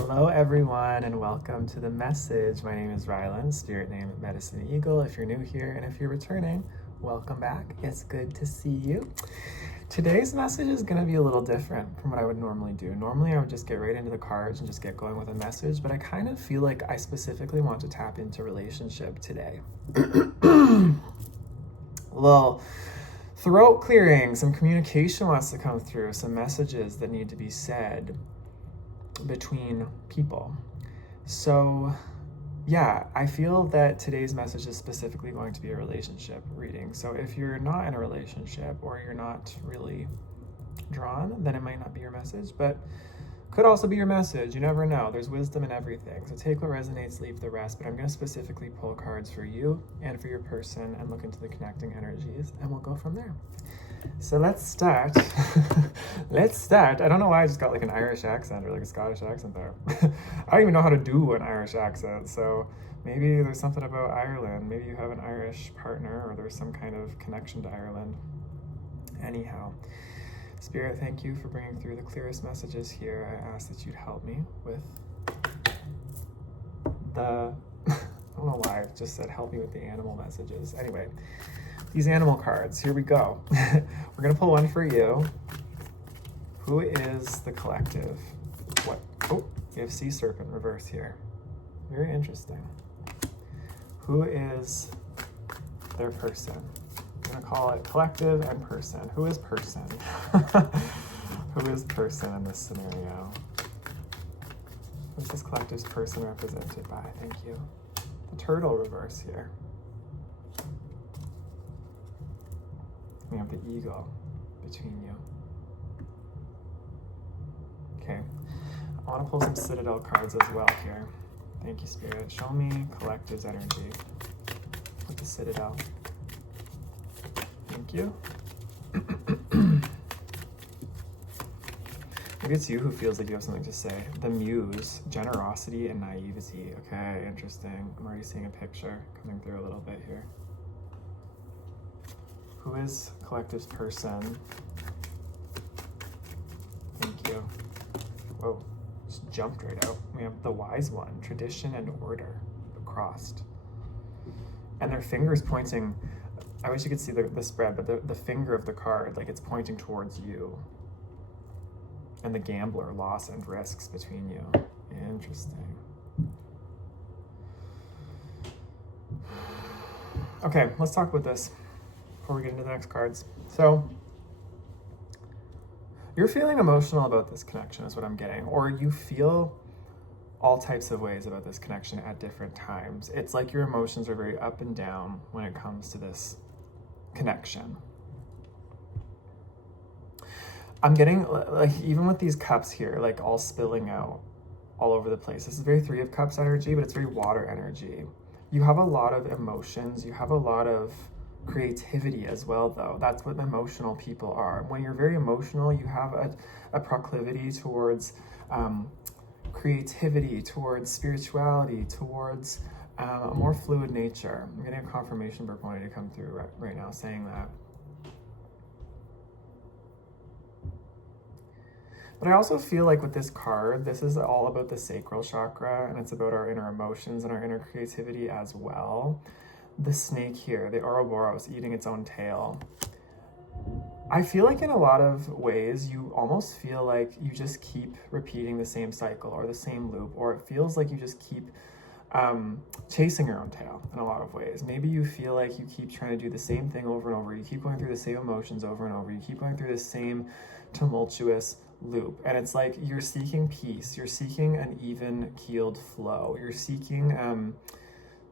Hello, everyone, and welcome to the message. My name is Rylan, spirit name Medicine Eagle. If you're new here and if you're returning, welcome back. It's good to see you. Today's message is going to be a little different from what I would normally do. Normally, I would just get right into the cards and just get going with a message, but I kind of feel like I specifically want to tap into relationship today. Little throat clearing, some communication wants to come through, some messages that need to be said between people. So yeah, I feel that today's message is specifically going to be a relationship reading. So if you're not in a relationship or you're not really drawn, then it might not be your message, but could also be your message. You never know. There's wisdom in everything. So take what resonates, leave the rest. But I'm going to specifically pull cards for you and for your person and look into the connecting energies, and we'll go from there. So let's start. I don't know why I just got like an Irish accent or like a Scottish accent there. I don't even know how to do an Irish accent. So maybe there's something about Ireland. Maybe you have an Irish partner or there's some kind of connection to Ireland. Anyhow, Spirit, thank you for bringing through the clearest messages here. I ask that you'd help me with the, I don't know why I just said help me with the animal messages. Anyway, these animal cards, here we go. We're gonna pull one for you. Who is the collective? What? Oh, we have Sea Serpent reverse here. Very interesting. Who is their person? I'm gonna call it collective and person. Who is person? Who is person in this scenario? Who's this collective's person represented by? Thank you. The turtle reverse here. We have the eagle between you. Okay, I want to pull some Citadel cards as well here. Thank you, Spirit. Show me collective's energy with the Citadel. Thank you. Maybe it's you who feels like you have something to say. The Muse, generosity and naivety. Okay, interesting. I'm already seeing a picture coming through a little bit here. Who is collective's person? Thank you. Whoa, just jumped right out. We have the wise one, tradition and order, crossed. And their fingers pointing, I wish you could see the spread, but the finger of the card, like it's pointing towards you. And the gambler, loss and risks between you. Interesting. Okay, let's talk about this before we get into the next cards. So you're feeling emotional about this connection is what I'm getting, or you feel all types of ways about this connection at different times. It's like your emotions are very up and down when it comes to this connection. I'm getting, like, even with these cups here, like all spilling out all over the place. This is very Three of Cups energy, but it's very water energy. You have a lot of emotions. You have a lot of creativity as well, though. That's what emotional people are. When you're very emotional, you have a proclivity towards creativity, towards spirituality, towards a more fluid nature. I'm getting a confirmation burp wanting to come through right now saying that. But I also feel like with this card, this is all about the sacral chakra, and it's about our inner emotions and our inner creativity as well. The snake here, the Ouroboros eating its own tail. I feel like in a lot of ways, you almost feel like you just keep repeating the same cycle or the same loop, or it feels like you just keep chasing your own tail in a lot of ways. Maybe you feel like you keep trying to do the same thing over and over. You keep going through the same emotions over and over. You keep going through the same tumultuous loop. And it's like you're seeking peace. You're seeking an even keeled flow. You're seeking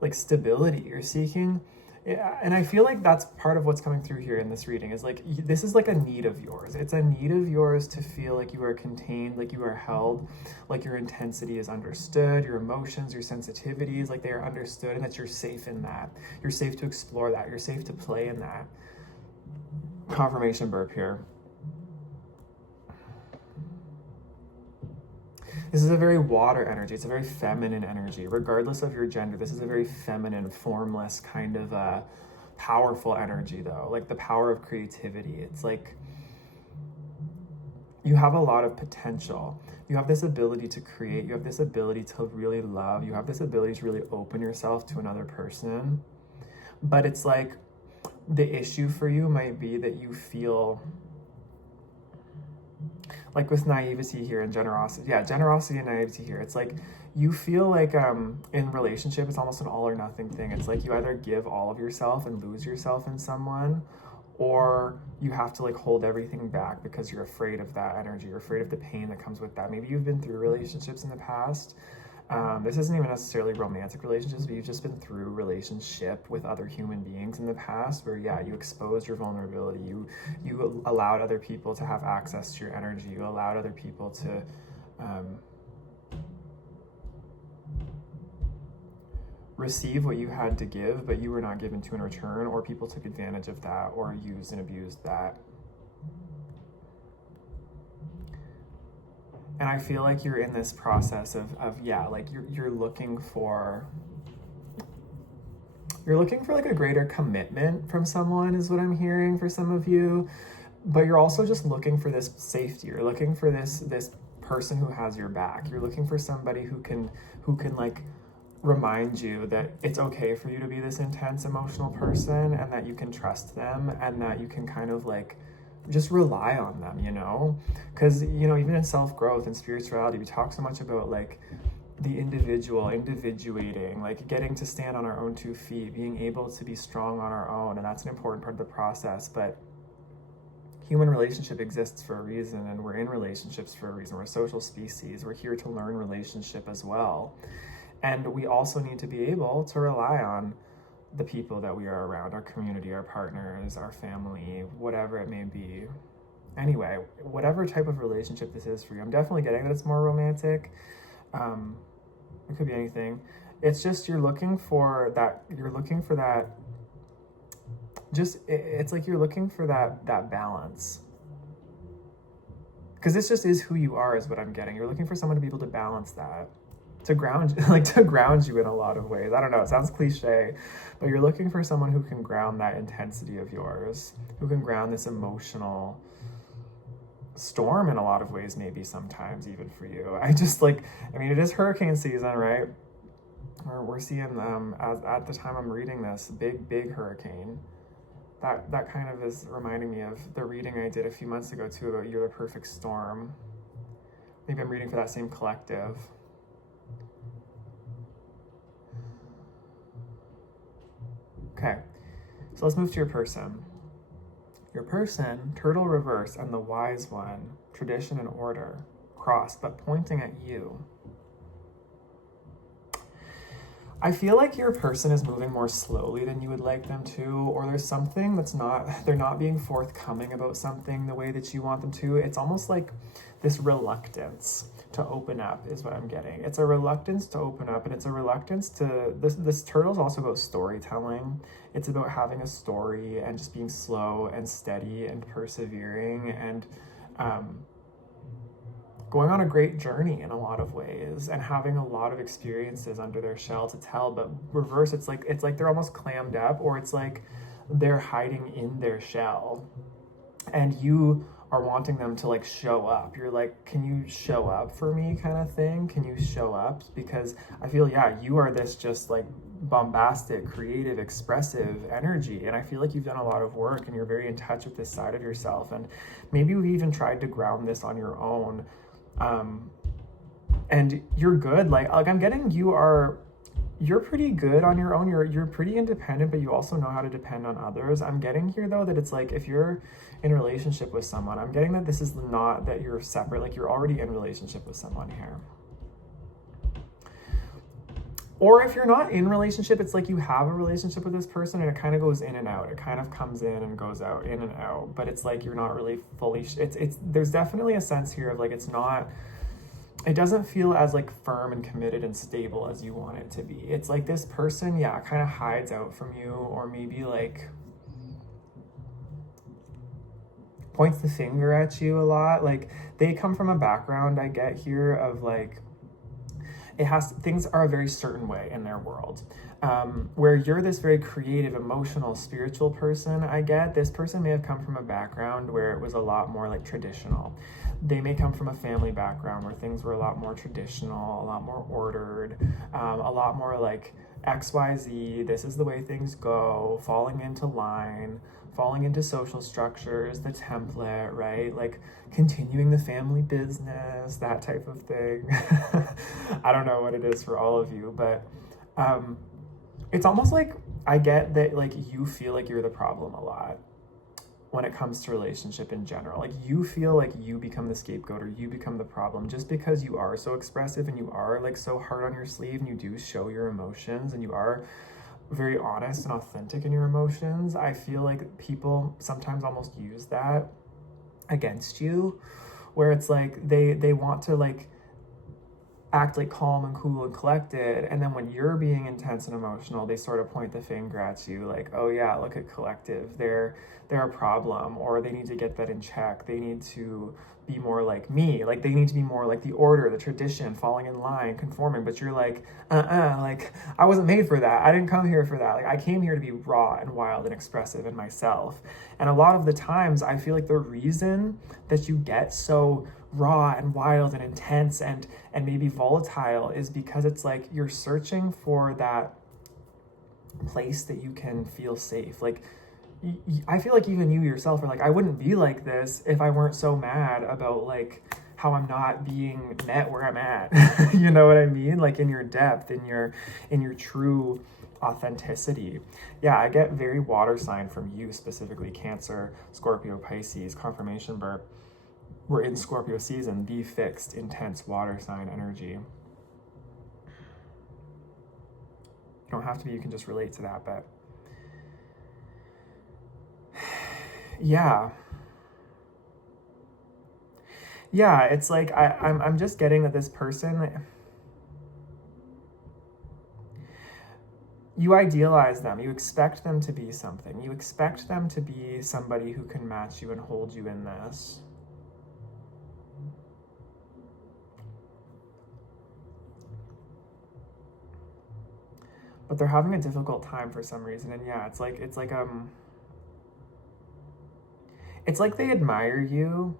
like stability. You're seeking, and I feel like that's part of what's coming through here in this reading is like, this is like a need of yours. It's a need of yours to feel like you are contained, like you are held, like your intensity is understood, your emotions, your sensitivities, like they are understood, and that you're safe in that. You're safe to explore that. You're safe to play in that. Confirmation burp here. This is a very water energy. It's a very feminine energy. Regardless of your gender, this is a very feminine, formless, kind of powerful energy, though. Like the power of creativity. It's like you have a lot of potential. You have this ability to create. You have this ability to really love. You have this ability to really open yourself to another person. But it's like the issue for you might be that you feel like with naivety here and generosity. Yeah, generosity and naivety here. It's like you feel like in relationship, it's almost an all or nothing thing. It's like you either give all of yourself and lose yourself in someone, or you have to like hold everything back because you're afraid of that energy. You're afraid of the pain that comes with that. Maybe you've been through relationships in the past. This isn't even necessarily romantic relationships, but you've just been through relationship with other human beings in the past where, yeah, you exposed your vulnerability. You allowed other people to have access to your energy. You allowed other people to receive what you had to give, but you were not given to in return, or people took advantage of that or used and abused that. And I feel like you're in this process of yeah, like you're looking for like a greater commitment from someone is what I'm hearing for some of you, but you're also just looking for this safety. You're looking for this person who has your back. You're looking for somebody who can like remind you that it's okay for you to be this intense emotional person, and that you can trust them, and that you can kind of like just rely on them, you know? Because, you know, even in self-growth and spirituality, we talk so much about like the individual, individuating, like getting to stand on our own 2 feet, being able to be strong on our own, and that's an important part of the process. But human relationship exists for a reason, and we're in relationships for a reason. We're a social species. We're here to learn relationship as well. And we also need to be able to rely on the people that we are around, our community, our partners, our family, whatever it may be. Anyway, whatever type of relationship this is for you, I'm definitely getting that it's more romantic. It could be anything. It's just you're looking for that just, it's like you're looking for that balance. Because this just is who you are, is what I'm getting. You're looking for someone to be able to balance that. To ground you in a lot of ways. I don't know, it sounds cliche, but you're looking for someone who can ground that intensity of yours, who can ground this emotional storm in a lot of ways, maybe sometimes even for you. I mean, it is hurricane season, right? We're seeing at the time I'm reading this, big hurricane. That kind of is reminding me of the reading I did a few months ago too about You're the Perfect Storm. Maybe I'm reading for that same collective. Okay, so let's move to your person. Your person, turtle reverse, and the wise one, tradition and order, cross, but pointing at you. I feel like your person is moving more slowly than you would like them to, or there's something they're not being forthcoming about something the way that you want them to. It's almost like this reluctance to open up is what I'm getting. It's a reluctance to open up, and it's a reluctance to, this turtle's also about storytelling. It's about having a story and just being slow and steady and persevering and going on a great journey in a lot of ways and having a lot of experiences under their shell to tell. But reverse, it's like they're almost clammed up, or it's like they're hiding in their shell, and you are wanting them to like show up. You're like, can you show up for me kind of thing? Can you show up? Because I feel, yeah, you are this just like bombastic, creative, expressive energy. And I feel like you've done a lot of work and you're very in touch with this side of yourself. And maybe you've even tried to ground this on your own. And you're good. Like I'm getting you're pretty good on your own. You're pretty independent, but you also know how to depend on others. I'm getting here though that it's like if you're in a relationship with someone, I'm getting that this is not that you're separate, like you're already in relationship with someone here. Or if you're not in relationship, it's like you have a relationship with this person and it kind of goes in and out. It kind of comes in and goes out, in and out, but it's like you're not really fully, there's definitely a sense here of like, it doesn't feel as like firm and committed and stable as you want it to be. It's like this person, yeah, kind of hides out from you, or maybe like points the finger at you a lot. Like they come from a background I get here of like, things are a very certain way in their world. Where you're this very creative, emotional, spiritual person, I get this person may have come from a background where it was a lot more like traditional. they may come from a family background where things were a lot more traditional, a lot more ordered, a lot more like XYZ, this is the way things go, falling into line, falling into social structures, the template, right? Like continuing the family business, that type of thing. I don't know what it is for all of you, but it's almost like I get that like you feel like you're the problem a lot when it comes to relationship in general. Like you feel like you become the scapegoat or you become the problem just because you are so expressive and you are like so hard on your sleeve and you do show your emotions and you are very honest and authentic in your emotions. I feel like people sometimes almost use that against you, where it's like they want to like act like calm and cool and collected, and then when you're being intense and emotional, they sort of point the finger at you like, oh yeah, look at collective, they're a problem, or they need to get that in check, they need to be more like me, like they need to be more like the order, the tradition, falling in line, conforming. But you're like, like I wasn't made for that, I didn't come here for that, like I came here to be raw and wild and expressive in myself. And a lot of the times I feel like the reason that you get so raw and wild and intense and maybe volatile is because it's like you're searching for that place that you can feel safe. Like I feel like even you yourself are like, I wouldn't be like this if I weren't so mad about like how I'm not being met where I'm at. You know what I mean? Like in your depth, in your true authenticity. Yeah, I get very water sign from you, specifically Cancer, Scorpio, Pisces, confirmation burp. We're in Scorpio season, the fixed, intense water sign energy. You don't have to be, you can just relate to that, but yeah. Yeah, it's like I'm just getting that this person, you idealize them, you expect them to be something, you expect them to be somebody who can match you and hold you in this. But they're having a difficult time for some reason. And yeah, it's like they admire you.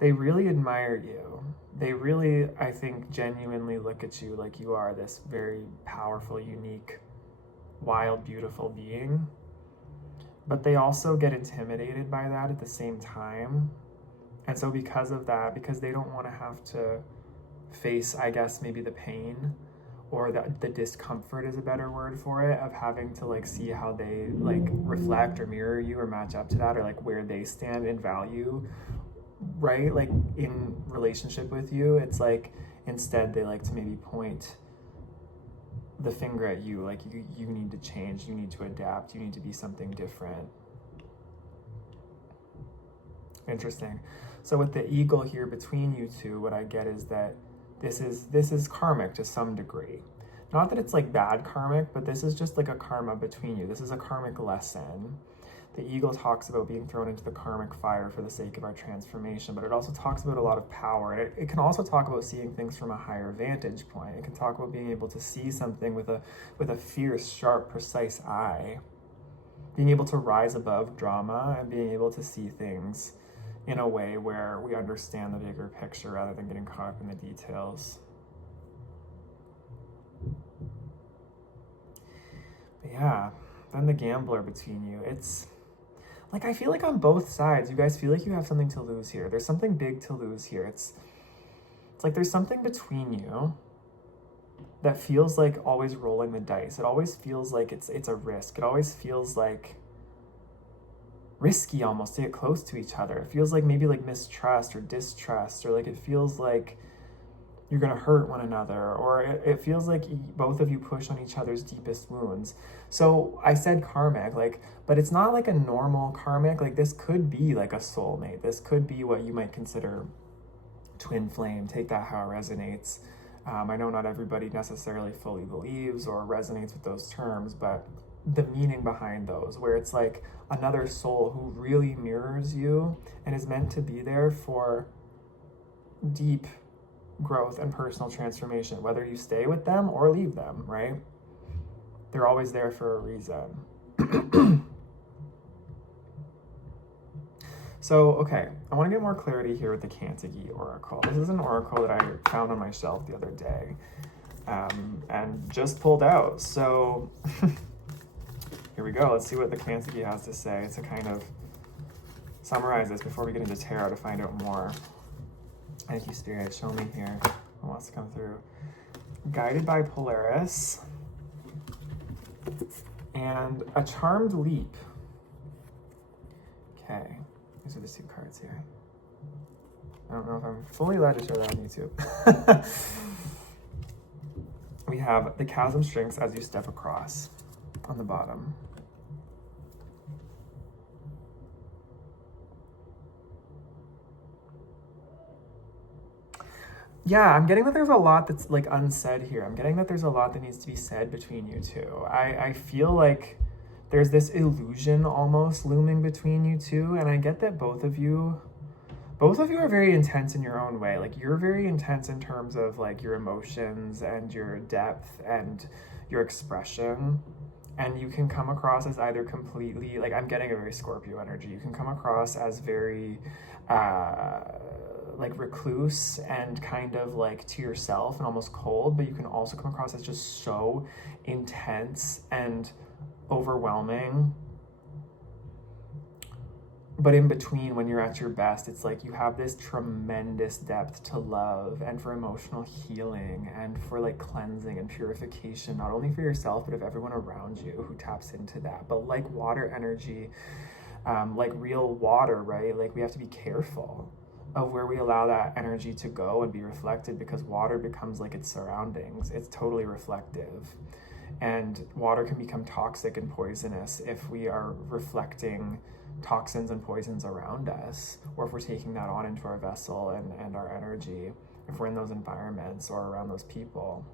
They really admire you. They really, I think, genuinely look at you like you are this very powerful, unique, wild, beautiful being. But they also get intimidated by that at the same time. And so because of that, because they don't want to have to face, I guess, maybe the pain or the discomfort is a better word for it, of having to like see how they like reflect or mirror you or match up to that, or like where they stand in value, right? Like in relationship with you, it's like instead they like to maybe point the finger at you, like you need to change, you need to adapt, you need to be something different. Interesting. So with the eagle here between you two, what I get is that this is karmic to some degree. Not that it's like bad karmic, but this is just like a karma between you. This is a karmic lesson. The eagle talks about being thrown into the karmic fire for the sake of our transformation, but it also talks about a lot of power. It can also talk about seeing things from a higher vantage point. It can talk about being able to see something with a fierce, sharp, precise eye. Being able to rise above drama and being able to see things in a way where we understand the bigger picture rather than getting caught up in the details. But yeah, then the gambler between you. It's like, I feel like on both sides, you guys feel like you have something to lose here. There's something big to lose here. It's like there's something between you that feels like always rolling the dice. It always feels like it's a risk. It always feels like risky almost to get close to each other. It feels like maybe like mistrust or distrust, or like it feels like you're gonna hurt one another, or it feels like both of you push on each other's deepest wounds. So I said karmic, like, but it's not like a normal karmic. Like this could be like a soulmate. This could be what you might consider twin flame. Take that how it resonates. I know not everybody necessarily fully believes or resonates with those terms, but the meaning behind those, where it's like another soul who really mirrors you and is meant to be there for deep growth and personal transformation, whether you stay with them or leave them, right? They're always there for a reason. So, okay, I want to get more clarity here with the Kantigi Oracle. This is an oracle that I found on my shelf the other day and just pulled out. So here we go. Let's see what the Kantigi has to say to kind of summarize this before we get into tarot to find out more. Thank you, Spirit. Show me here what wants to come through. Guided by Polaris and a Charmed Leap. Okay. These are the two cards here. I don't know if I'm fully allowed to show that on YouTube. We have the chasm shrinks as you step across on the bottom. Yeah, I'm getting that there's a lot that's like unsaid here. I'm getting that there's a lot that needs to be said between you two. I feel like there's this illusion almost looming between you two, and I get that both of you are very intense in your own way. Like, you're very intense in terms of like your emotions and your depth and your expression, and you can come across as either completely, like, I'm getting a very Scorpio energy. You can come across as very like recluse and kind of like to yourself and almost cold, but you can also come across as just so intense and overwhelming. But in between, when you're at your best, it's like you have this tremendous depth to love and for emotional healing and for like cleansing and purification, not only for yourself, but of everyone around you who taps into that. But like water energy, like real water, right? Like, we have to be careful of where we allow that energy to go and be reflected, because water becomes like its surroundings. It's totally reflective. And water can become toxic and poisonous if we are reflecting toxins and poisons around us, or if we're taking that on into our vessel and our energy, if we're in those environments or around those people.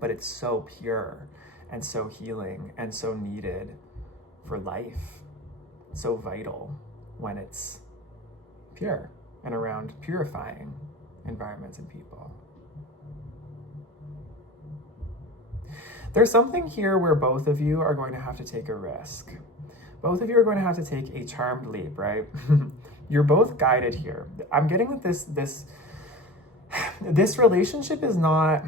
But it's so pure and so healing and so needed for life, so vital when it's pure and around purifying environments and people. There's something here where both of you are going to have to take a risk. Both of you are going to have to take a charmed leap, right? You're both guided here. I'm getting that this relationship is not,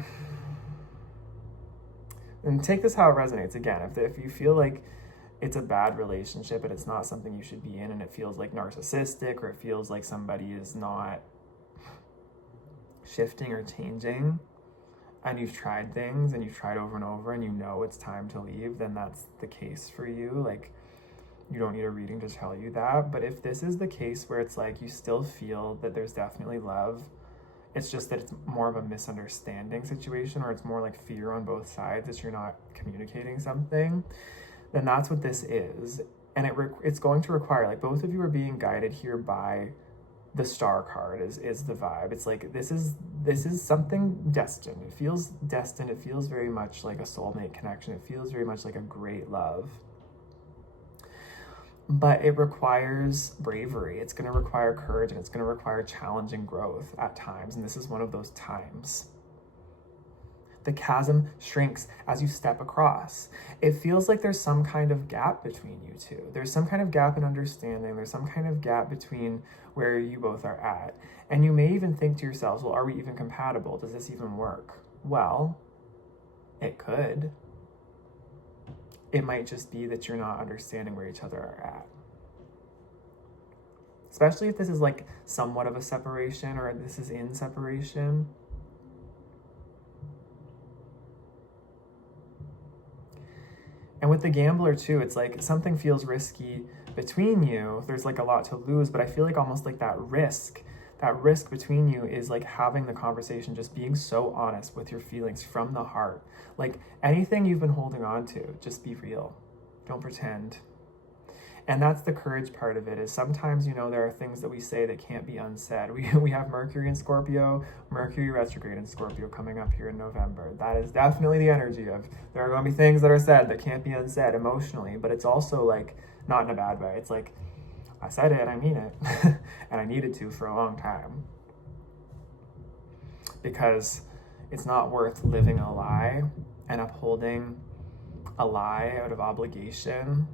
and take this how it resonates. Again, if you feel like it's a bad relationship and it's not something you should be in, and it feels like narcissistic, or it feels like somebody is not shifting or changing, and you've tried things and you've tried over and over and you know it's time to leave, then that's the case for you. Like, you don't need a reading to tell you that. But if this is the case where it's like you still feel that there's definitely love, it's just that it's more of a misunderstanding situation, or it's more like fear on both sides that you're not communicating something, then that's what this is. And it's going to require, like, both of you are being guided here by the Star card is the vibe. It's like this is something destined. It feels destined. It feels very much like a soulmate connection. It feels very much like a great love. But it requires bravery. It's going to require courage, and it's going to require challenging growth at times. And this is one of those times. The chasm shrinks as you step across. It feels like there's some kind of gap between you two. There's some kind of gap in understanding. There's some kind of gap between where you both are at. And you may even think to yourselves, well, are we even compatible? Does this even work? Well, it could. It might just be that you're not understanding where each other are at. Especially if this is like somewhat of a separation, or this is in separation. And with the gambler too, it's like something feels risky between you. There's like a lot to lose, but I feel like almost like that risk between you is like having the conversation, just being so honest with your feelings from the heart. Like, anything you've been holding on to, just be real. Don't pretend. And that's the courage part of it, is sometimes, there are things that we say that can't be unsaid. We have Mercury in Scorpio, Mercury retrograde in Scorpio coming up here in November. That is definitely the energy of, there are going to be things that are said that can't be unsaid emotionally, but it's also like, not in a bad way. It's like, I said it and I mean it, and I needed to for a long time. Because it's not worth living a lie and upholding a lie out of obligation,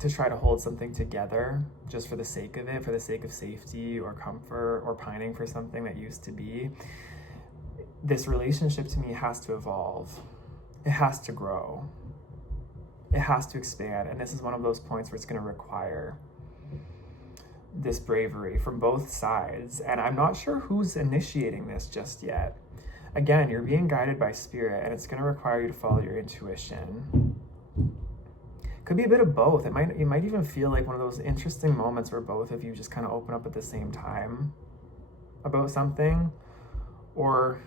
to try to hold something together just for the sake of it, for the sake of safety or comfort or pining for something that used to be. This relationship to me has to evolve. It has to grow. It has to expand. And this is one of those points where it's going to require this bravery from both sides. And I'm not sure who's initiating this just yet. Again, you're being guided by spirit, and it's going to require you to follow your intuition. Could be a bit of both. It might even feel like one of those interesting moments where both of you just kind of open up at the same time about something, or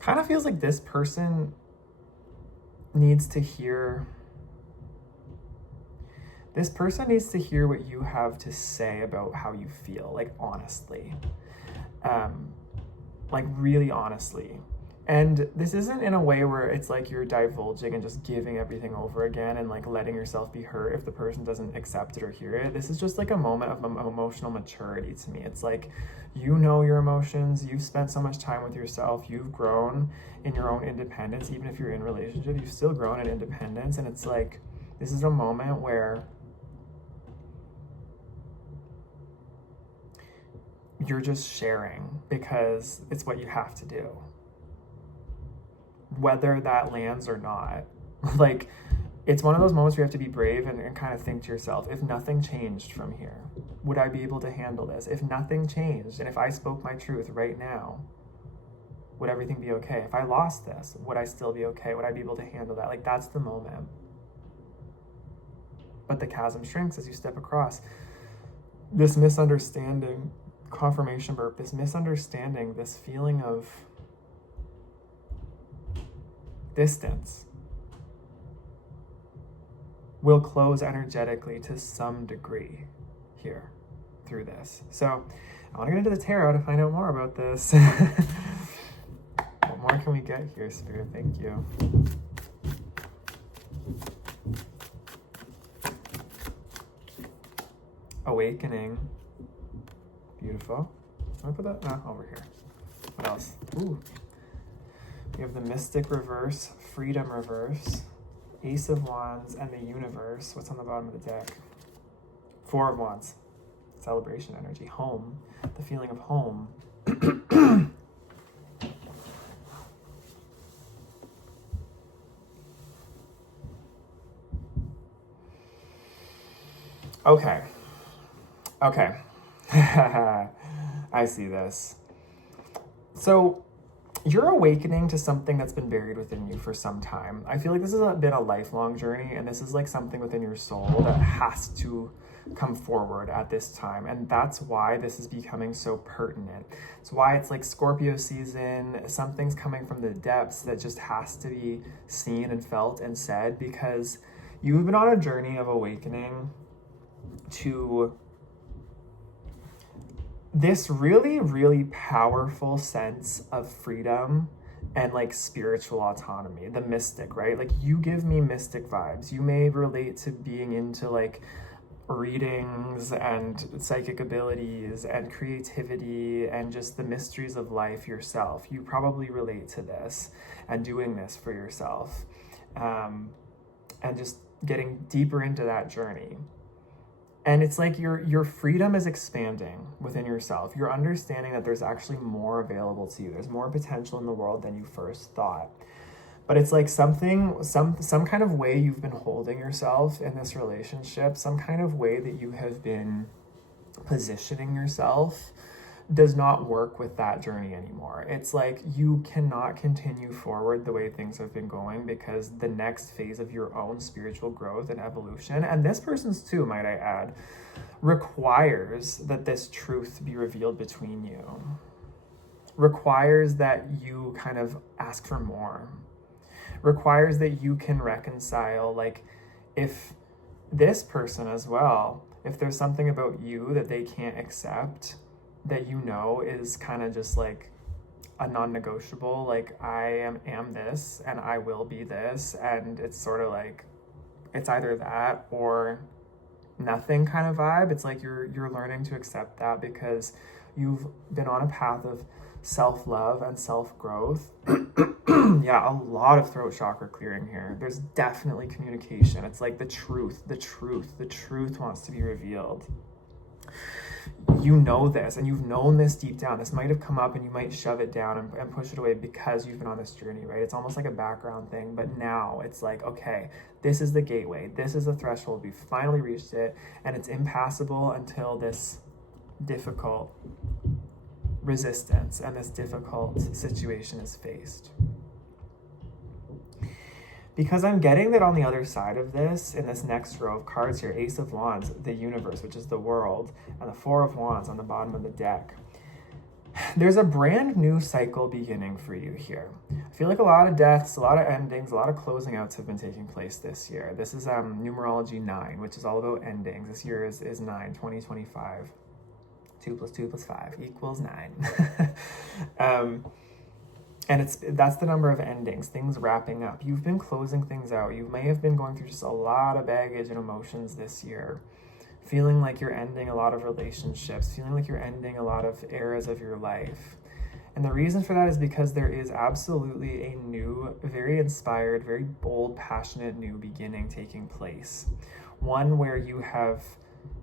kind of feels like this person needs to hear what you have to say about how you feel, like honestly, like really honestly. And this isn't in a way where it's like you're divulging and just giving everything over again and like letting yourself be hurt if the person doesn't accept it or hear it. This is just like a moment of emotional maturity to me. It's like, you know your emotions, you've spent so much time with yourself, you've grown in your own independence. Even if you're in a relationship, you've still grown in independence. And it's like, this is a moment where you're just sharing because it's what you have to do, whether that lands or not. Like, it's one of those moments where you have to be brave and kind of think to yourself, if nothing changed from here, would I be able to handle this? If nothing changed, and if I spoke my truth right now, would everything be okay? If I lost this, would I still be okay? Would I be able to handle that? Like, that's the moment. But the chasm shrinks as you step across. This misunderstanding, confirmation burp, this misunderstanding, this feeling of distance will close energetically to some degree here through this. So I want to get into the tarot to find out more about this. What more can we get here, Spirit? Thank you. Awakening. Beautiful. Can I put that? No, over here. What else? Ooh. We have the Mystic reverse, Freedom reverse, Ace of Wands, and the Universe. What's on the bottom of the deck? Four of Wands. Celebration energy. Home. The feeling of home. Okay. I see this. So you're awakening to something that's been buried within you for some time. I feel like this has been a lifelong journey, and this is like something within your soul that has to come forward at this time. And that's why this is becoming so pertinent. It's why it's like Scorpio season. Something's coming from the depths that just has to be seen and felt and said, because you've been on a journey of awakening to this really, really powerful sense of freedom and like spiritual autonomy, the mystic, right? Like, you give me mystic vibes. You may relate to being into like readings and psychic abilities and creativity and just the mysteries of life yourself. You probably relate to this and doing this for yourself, and just getting deeper into that journey. And it's like your freedom is expanding within yourself. You're understanding that there's actually more available to you. There's more potential in the world than you first thought. But it's like some kind of way you've been holding yourself in this relationship, some kind of way that you have been positioning yourself does not work with that journey anymore. It's like you cannot continue forward the way things have been going, because the next phase of your own spiritual growth and evolution, and this person's too, might I add, requires that this truth be revealed between you. Requires that you kind of ask for more. Requires that you can reconcile, like, if this person as well, if there's something about you that they can't accept, that you know is kind of just like a non-negotiable, like, I am this and I will be this, and it's sort of like it's either that or nothing kind of vibe. It's like you're learning to accept that because you've been on a path of self-love and self-growth. Yeah, a lot of throat chakra clearing here. There's definitely communication. It's like the truth wants to be revealed. You know this, and you've known this deep down. This might have come up and you might shove it down and push it away because you've been on this journey, right? It's almost like a background thing, but now it's like, okay, this is the gateway. This is the threshold. We've finally reached it, and it's impassable until this difficult resistance and this difficult situation is faced. Because I'm getting that on the other side of this, in this next row of cards here, Ace of Wands, the universe, which is the world, and the Four of Wands on the bottom of the deck. There's a brand new cycle beginning for you here. I feel like a lot of deaths, a lot of endings, a lot of closing outs have been taking place this year. This is numerology 9, which is all about endings. This year is 9, 2025. 2 + 2 + 5 = 9. And that's the number of endings, things wrapping up. You've been closing things out. You may have been going through just a lot of baggage and emotions this year, feeling like you're ending a lot of relationships, feeling like you're ending a lot of eras of your life. And the reason for that is because there is absolutely a new, very inspired, very bold, passionate new beginning taking place. One where you have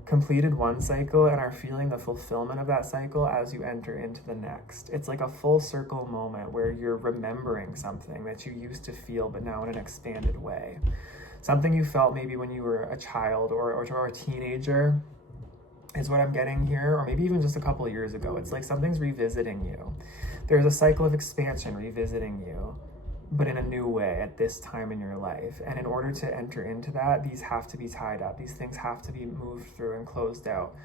completed one cycle and are feeling the fulfillment of that cycle as you enter into the next. It's like a full circle moment where you're remembering something that you used to feel, but now in an expanded way. Something you felt maybe when you were a child or a teenager is what I'm getting here, or maybe even just a couple of years ago. It's like something's revisiting you. There's a cycle of expansion revisiting you, but in a new way at this time in your life. And in order to enter into that, these have to be tied up. These things have to be moved through and closed out.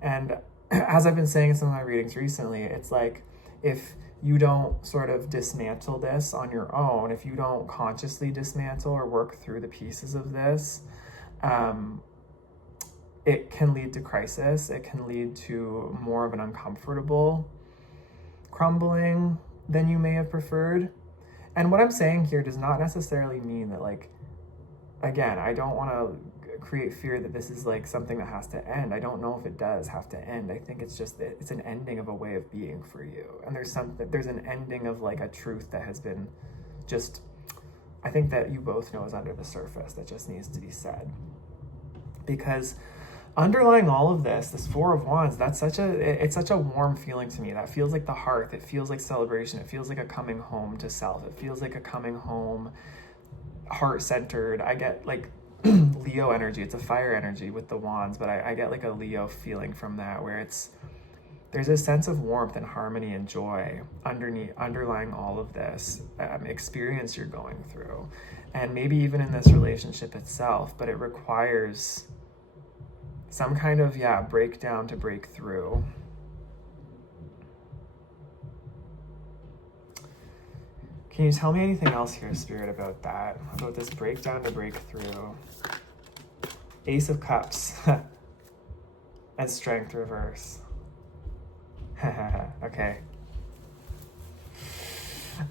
And as I've been saying in some of my readings recently, it's like if you don't sort of dismantle this on your own, if you don't consciously dismantle or work through the pieces of this, it can lead to crisis. It can lead to more of an uncomfortable crumbling than you may have preferred. And what I'm saying here does not necessarily mean that, like, again, I don't want to create fear that this is like something that has to end. I don't know if it does have to end. I think it's just that it's an ending of a way of being for you. And there's an ending of like a truth that has been just, I think that you both know is under the surface that just needs to be said. Because underlying all of this Four of Wands, it's such a warm feeling to me. That feels like the hearth. It feels like celebration. It feels like a coming home to self. It feels like a coming home, heart-centered. I get like Leo energy. It's a fire energy with the wands, but I get like a Leo feeling from that, where there's a sense of warmth and harmony and joy underlying all of this experience you're going through. And maybe even in this relationship itself, but it requires some kind of, breakdown to break through. Can you tell me anything else here, Spirit, about that? About this breakdown to break through? Ace of Cups. And Strength reverse. Okay.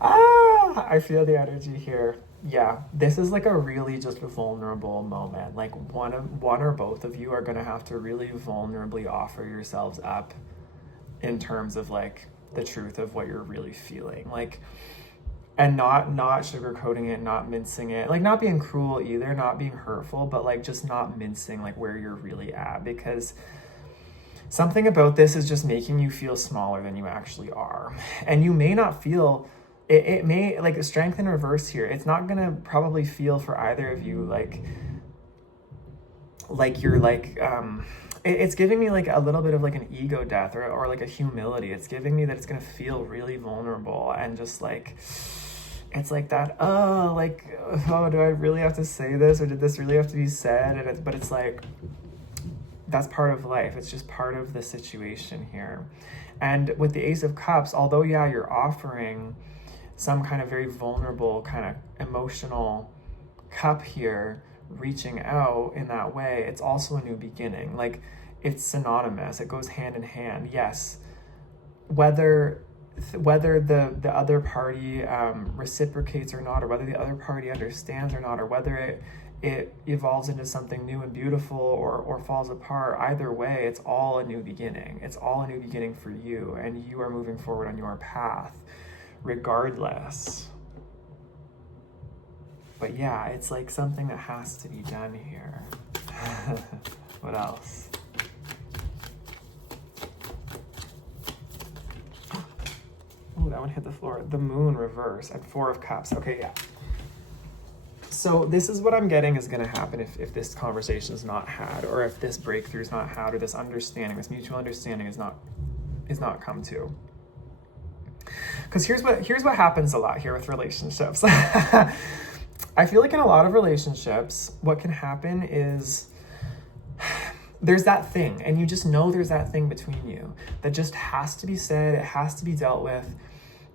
I feel the energy here. Yeah, this is like a really just vulnerable moment. Like one or both of you are going to have to really vulnerably offer yourselves up in terms of like the truth of what you're really feeling. Like, and not sugarcoating it, not mincing it, like not being cruel either, not being hurtful, but like just not mincing like where you're really at, because something about this is just making you feel smaller than you actually are. And you may not feel it may, like, Strength in reverse here, it's not gonna probably feel for either of you like you're like it's giving me like a little bit of like an ego death or like a humility. It's giving me that it's gonna feel really vulnerable and just like it's like that, do I really have to say this, or did this really have to be said? But it's like, that's part of life. It's just part of the situation here. And with the Ace of Cups, although you're offering some kind of very vulnerable kind of emotional cup here, reaching out in that way, it's also a new beginning. Like, it's synonymous. It goes hand in hand. Yes, whether the other party reciprocates or not, or whether the other party understands or not, or whether it evolves into something new and beautiful, or falls apart. Either way, it's all a new beginning. It's all a new beginning for you, and you are moving forward on your path regardless. But yeah, it's like something that has to be done here. What else? Oh, that one hit the floor. The moon reverse at 4 of Cups. Okay, yeah. So this is what I'm getting is going to happen if this conversation is not had, or if this breakthrough is not had, or this understanding, this mutual understanding is not come to. Because here's what happens a lot here with relationships. I feel like in a lot of relationships, what can happen is there's that thing, and you just know there's that thing between you that just has to be said, it has to be dealt with.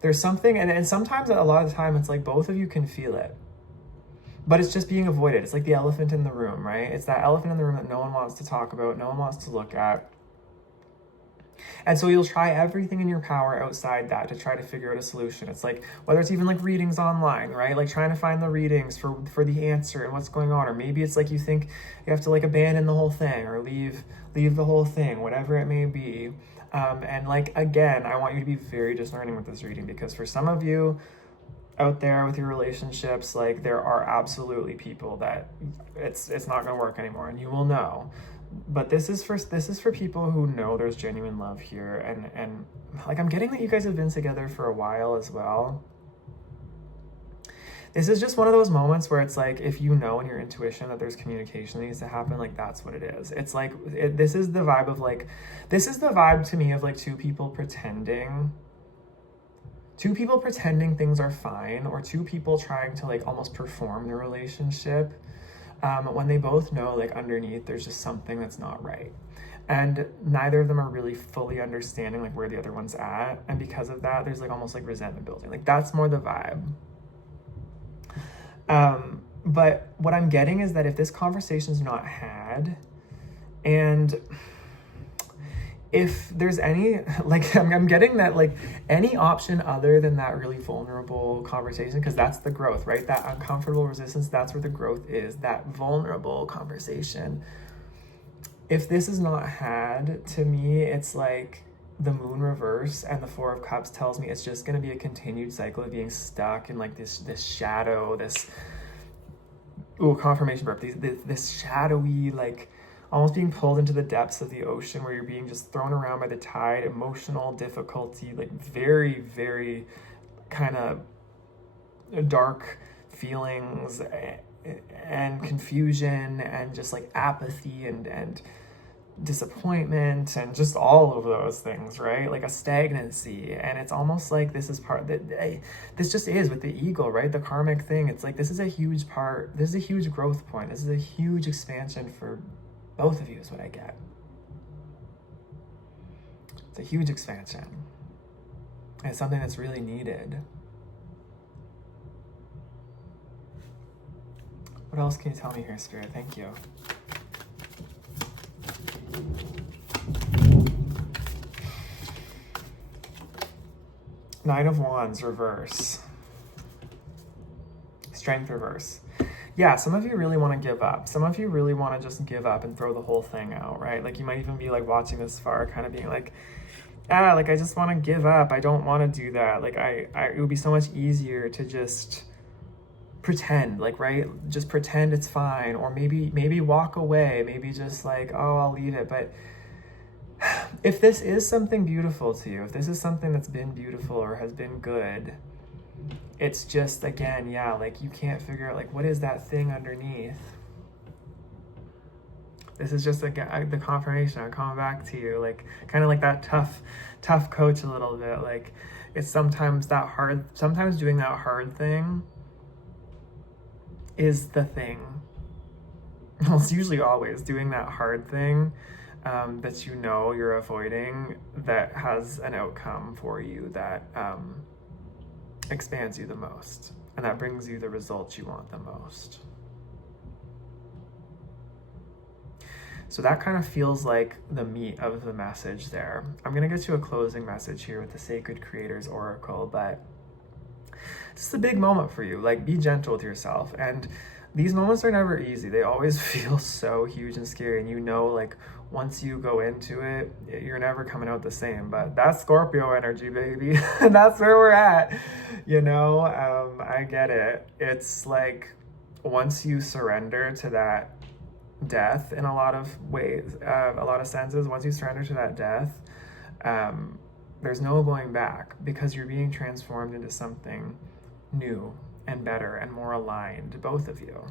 There's something, and sometimes, a lot of the time, it's like both of you can feel it, but it's just being avoided. It's like the elephant in the room, right? It's that elephant in the room that no one wants to talk about, no one wants to look at. And so you'll try everything in your power outside that to try to figure out a solution. It's like, whether it's even like readings online, right? Like trying to find the readings for the answer and what's going on. Or maybe it's like you think you have to like abandon the whole thing or leave the whole thing, whatever it may be. And like, again, I want you to be very discerning with this reading, because for some of you out there with your relationships, like there are absolutely people that it's not going to work anymore, and you will know. But this is for people who know there's genuine love here, and like I'm getting that you guys have been together for a while as well. This is just one of those moments where it's like, if you know in your intuition that there's communication that needs to happen, like that's what it is. It's like, this is the vibe to me of like two people pretending things are fine, or two people trying to like almost perform the relationship. When they both know like underneath there's just something that's not right, and neither of them are really fully understanding like where the other one's at, and because of that there's like almost like resentment building. Like that's more the vibe. But what I'm getting is that if this conversation's not had, and if there's any, like, I'm getting that, like, any option other than that really vulnerable conversation, because that's the growth, right? That uncomfortable resistance, that's where the growth is, that vulnerable conversation. If this is not had, to me, it's like the moon reverse and the 4 of Cups tells me it's just going to be a continued cycle of being stuck in, like, this shadow, this, confirmation burp, this shadowy, like, almost being pulled into the depths of the ocean where you're being just thrown around by the tide, emotional difficulty, like very, very kind of dark feelings and confusion and just like apathy and disappointment and just all of those things, right? Like a stagnancy. And it's almost like this is part that this just is with the eagle, right? The karmic thing. It's like, this is a huge part. This is a huge growth point. This is a huge expansion for both of you is what I get. It's a huge expansion. And it's something that's really needed. What else can you tell me here, Spirit? Thank you. Nine of Wands, reverse. Strength, reverse. Yeah, some of you really want to give up. Some of you really want to just give up and throw the whole thing out, right? Like you might even be like watching this far, kind of being like, like I just want to give up. I don't want to do that. Like it would be so much easier to just pretend, like, right? Just pretend it's fine, or maybe walk away. Maybe just like, oh, I'll leave it. But if this is something beautiful to you, if this is something that's been beautiful or has been good, it's just, again, yeah, like you can't figure out like what is that thing underneath. This is just like the confirmation. I'm coming back to you, like kind of like that tough coach a little bit. Like it's sometimes doing that hard thing is the thing. Well, it's usually always doing that hard thing that you know you're avoiding, that has an outcome for you that expands you the most, and that brings you the results you want the most. So that kind of feels like the meat of the message there. I'm going to get to a closing message here with the Sacred Creators Oracle, but this is a big moment for you. Like, be gentle with yourself. And these moments are never easy. They always feel so huge and scary. And you know, like once you go into it, you're never coming out the same. But that's Scorpio energy, baby. That's where we're at. You know, I get it. It's like once you surrender to that death in a lot of ways, a lot of senses, once you surrender to that death, there's no going back, because you're being transformed into something new and better and more aligned, both of you.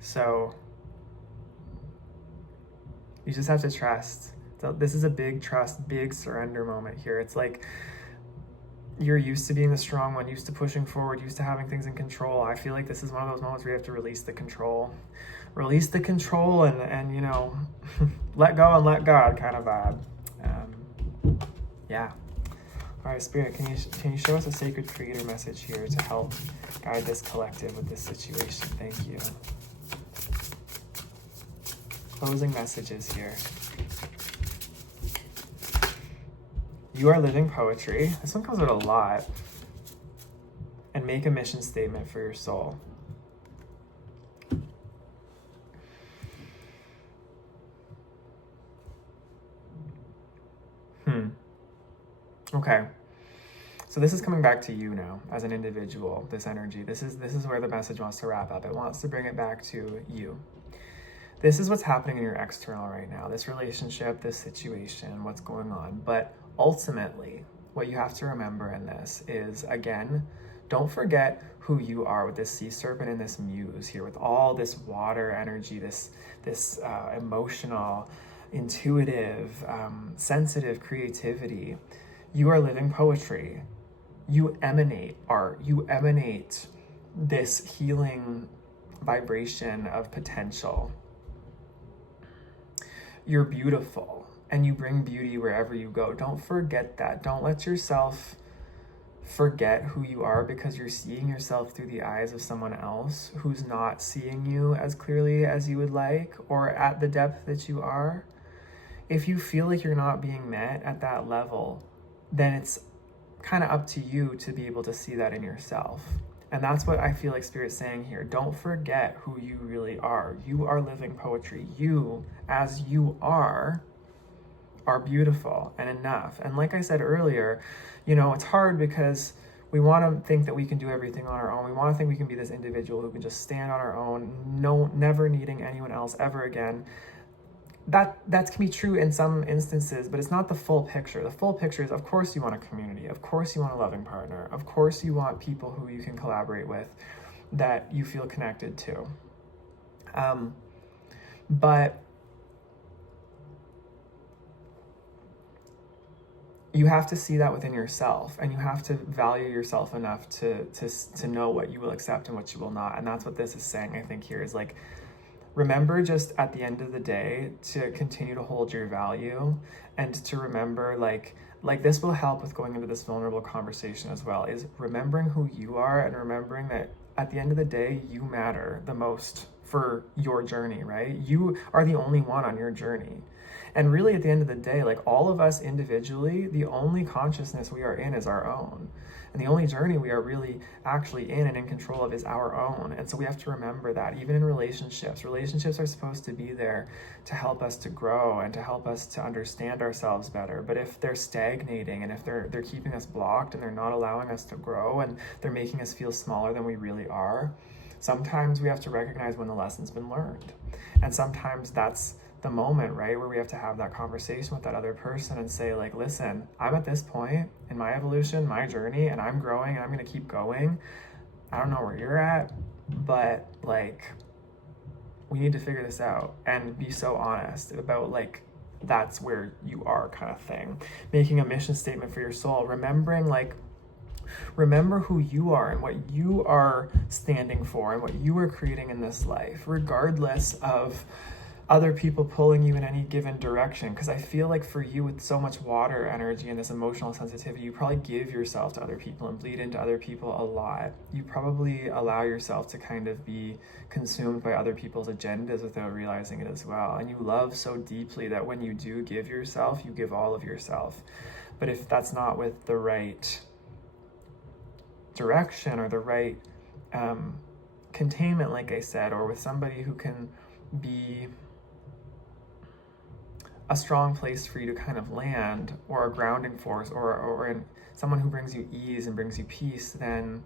So you just have to trust. So this is a big trust, big surrender moment here. It's like you're used to being the strong one, used to pushing forward, used to having things in control. I feel like this is one of those moments where you have to release the control and you know, let go and let God kind of vibe. Yeah. All right, Spirit, can you show us a sacred creator message here to help guide this collective with this situation? Thank you. Closing messages here. You are living poetry. This one comes out a lot. And make a mission statement for your soul. Okay. So this is coming back to you now as an individual, this energy. This is where the message wants to wrap up. It wants to bring it back to you. This is what's happening in your external right now, this relationship, this situation, what's going on. But ultimately, what you have to remember in this is, again, don't forget who you are with this sea serpent and this muse here, with all this water energy, this emotional, intuitive, sensitive creativity. You are living poetry. You emanate art. You emanate this healing vibration of potential. You're beautiful, and you bring beauty wherever you go. Don't forget that. Don't let yourself forget who you are because you're seeing yourself through the eyes of someone else who's not seeing you as clearly as you would like, or at the depth that you are. If you feel like you're not being met at that level, then it's kind of up to you to be able to see that in yourself. And that's what I feel like Spirit's saying here. Don't forget who you really are. You are living poetry. You, as you are beautiful and enough. And like I said earlier, you know, it's hard because we want to think that we can do everything on our own. We want to think we can be this individual who can just stand on our own, never needing anyone else ever again. That can be true in some instances, but it's not the full picture. The full picture is, of course you want a community. Of course you want a loving partner. Of course you want people who you can collaborate with, that you feel connected to. But you have to see that within yourself, and you have to value yourself enough to know what you will accept and what you will not. And that's what this is saying, I think, here is like, remember just at the end of the day to continue to hold your value, and to remember like this will help with going into this vulnerable conversation as well, is remembering who you are and remembering that at the end of the day, you matter the most for your journey, right? You are the only one on your journey. And really at the end of the day, like all of us individually, the only consciousness we are in is our own. And the only journey we are really actually in and in control of is our own. And so we have to remember that even in relationships are supposed to be there to help us to grow and to help us to understand ourselves better. But if they're stagnating and if they're keeping us blocked and they're not allowing us to grow and they're making us feel smaller than we really are, sometimes we have to recognize when the lesson's been learned. And sometimes that's the moment, right, where we have to have that conversation with that other person and say, like, listen, I'm at this point in my evolution, my journey, and I'm growing and I'm going to keep going. I don't know where you're at, but like, we need to figure this out and be so honest about like, that's where you are kind of thing. Making a mission statement for your soul, remember who you are and what you are standing for and what you are creating in this life, regardless of other people pulling you in any given direction. Because I feel like for you, with so much water energy and this emotional sensitivity, you probably give yourself to other people and bleed into other people a lot. You probably allow yourself to kind of be consumed by other people's agendas without realizing it as well. And you love so deeply that when you do give yourself, you give all of yourself. But if that's not with the right direction or the right containment, like I said, or with somebody who can be a strong place for you to kind of land, or a grounding force, or in someone who brings you ease and brings you peace, then,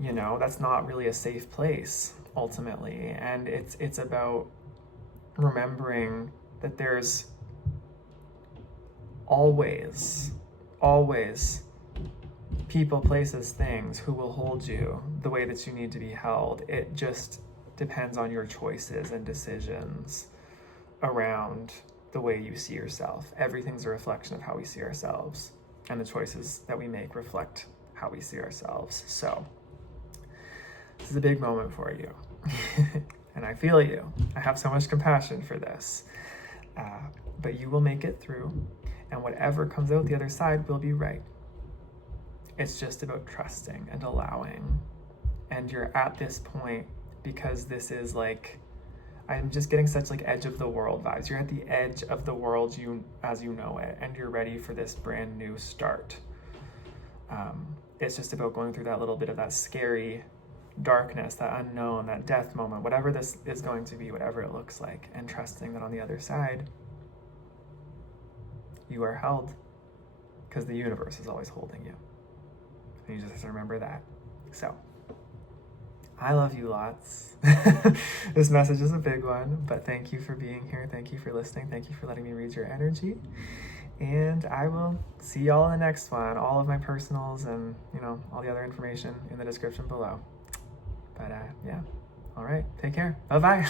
you know, that's not really a safe place ultimately. And it's about remembering that there's always people, places, things who will hold you the way that you need to be held. It just depends on your choices and decisions around the way you see yourself. Everything's a reflection of how we see ourselves, and the choices that we make reflect how we see ourselves. So this is a big moment for you. And I feel you. I have so much compassion for this. But you will make it through, and whatever comes out the other side will be right. It's just about trusting and allowing. And you're at this point because this is like, I'm just getting such like edge of the world vibes. You're at the edge of the world as you know it, and you're ready for this brand new start. It's just about going through that little bit of that scary darkness, that unknown, that death moment, whatever this is going to be, whatever it looks like, and trusting that on the other side, you are held, because the universe is always holding you. And you just have to remember that. So, I love you lots. This message is a big one, but thank you for being here. Thank you for listening. Thank you for letting me read your energy. And I will see y'all in the next one. All of my personals and, you know, all the other information in the description below. But yeah. All right. Take care. Bye-bye.